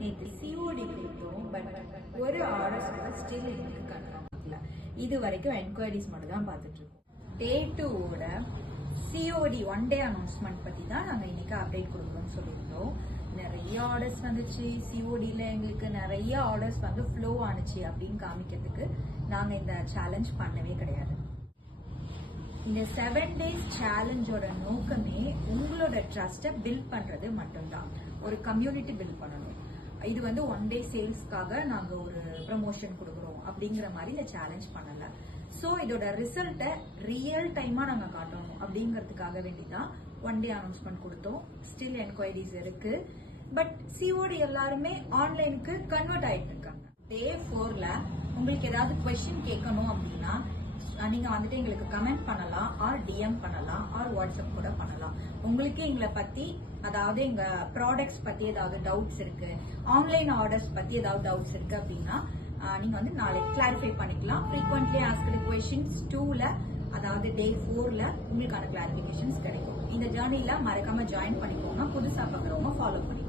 நேற்று சிஓடி கொடுத்தோம். பட் ஒரு ஆர்டர்ஸ் கூட ஸ்டில் எனக்கு கன்ஃபார்ம் ஆகல. இது வரைக்கும் என்கொயரிஸ் மட்டும் தான் பார்த்துட்டு இருக்கோம். டே 2ஓட சிஓடி ஒன் டே அனௌன்ஸ்மெண்ட் பத்தி தான் நாங்க இன்னைக்கு அப்டேட் கொடுக்குறோம்னு சொல்லியிருந்தோம். நிறைய ஆர்டர்ஸ் வந்துச்சு. சிஓடியில் எங்களுக்கு நிறைய ஆர்டர்ஸ் வந்து ஃப்ளோ ஆனிச்சு அப்படின்னு காமிக்கிறதுக்கு நாங்க இந்த சேலஞ்ச் பண்ணவே கிடையாது. இந்த 7 days சேலஞ்சோட நோக்கமே உங்களோட ட்ரஸ்ட்டை பில்ட் பண்றது மட்டும்தான். ஒரு கம்யூனிட்டி பில்ட் பண்ணணும். இது வந்து ஒன் டே சேல்ஸ்க்காக நாங்க ஒரு ப்ரமோஷன் கொடுக்குறோம் அப்படிங்கிற மாதிரி இந்த சேலஞ்ச் பண்ணல. ஸோ இதோட ரிசல்ட்டை ரியல் டைமா நாங்க காட்டணும் அப்படிங்கிறதுக்காக வேண்டிதான் ஒன் டே அனௌன்ஸ்மெண்ட் கொடுத்தோம். ஸ்டில் என்கொயரிஸ் இருக்கு. பட் சிஓடி எல்லாருமே ஆன்லைனுக்கு கன்வெர்ட் ஆயிட்டு இருக்காங்க. டே 4ல உங்களுக்கு ஏதாவது கொஸ்டின் கேட்கணும் அப்படின்னா நீங்க வந்துட்டு எங்களுக்கு கமெண்ட் பண்ணலாம், ஆர் டிஎம் பண்ணலாம், ஆர் வாட்ஸ்அப் கூட பண்ணலாம். உங்களுக்கு எங்களை பத்தி, அதாவது எங்க ப்ராடக்ட்ஸ் பத்தி ஏதாவது டவுட்ஸ் இருக்கு, ஆன்லைன் ஆர்டர்ஸ் பத்தி ஏதாவது டவுட்ஸ் இருக்கு அப்படின்னா நீங்க வந்து நாளைக்கு கிளாரிஃபை பண்ணிக்கலாம். ஃப்ரீக்வென்ட்லி ஆஸ்க்டு கொஸ்டின்ஸ் 2ல, அதாவது டே 4ல உங்களுக்கான கிளாரிபிகேஷன்ஸ் கிடைக்கும். இந்த ஜேர்னில மறக்காம ஜாயின் பண்ணிக்கோங்க. புதுசா பாக்குறவங்க ஃபாலோ பண்ணிக்கோங்க.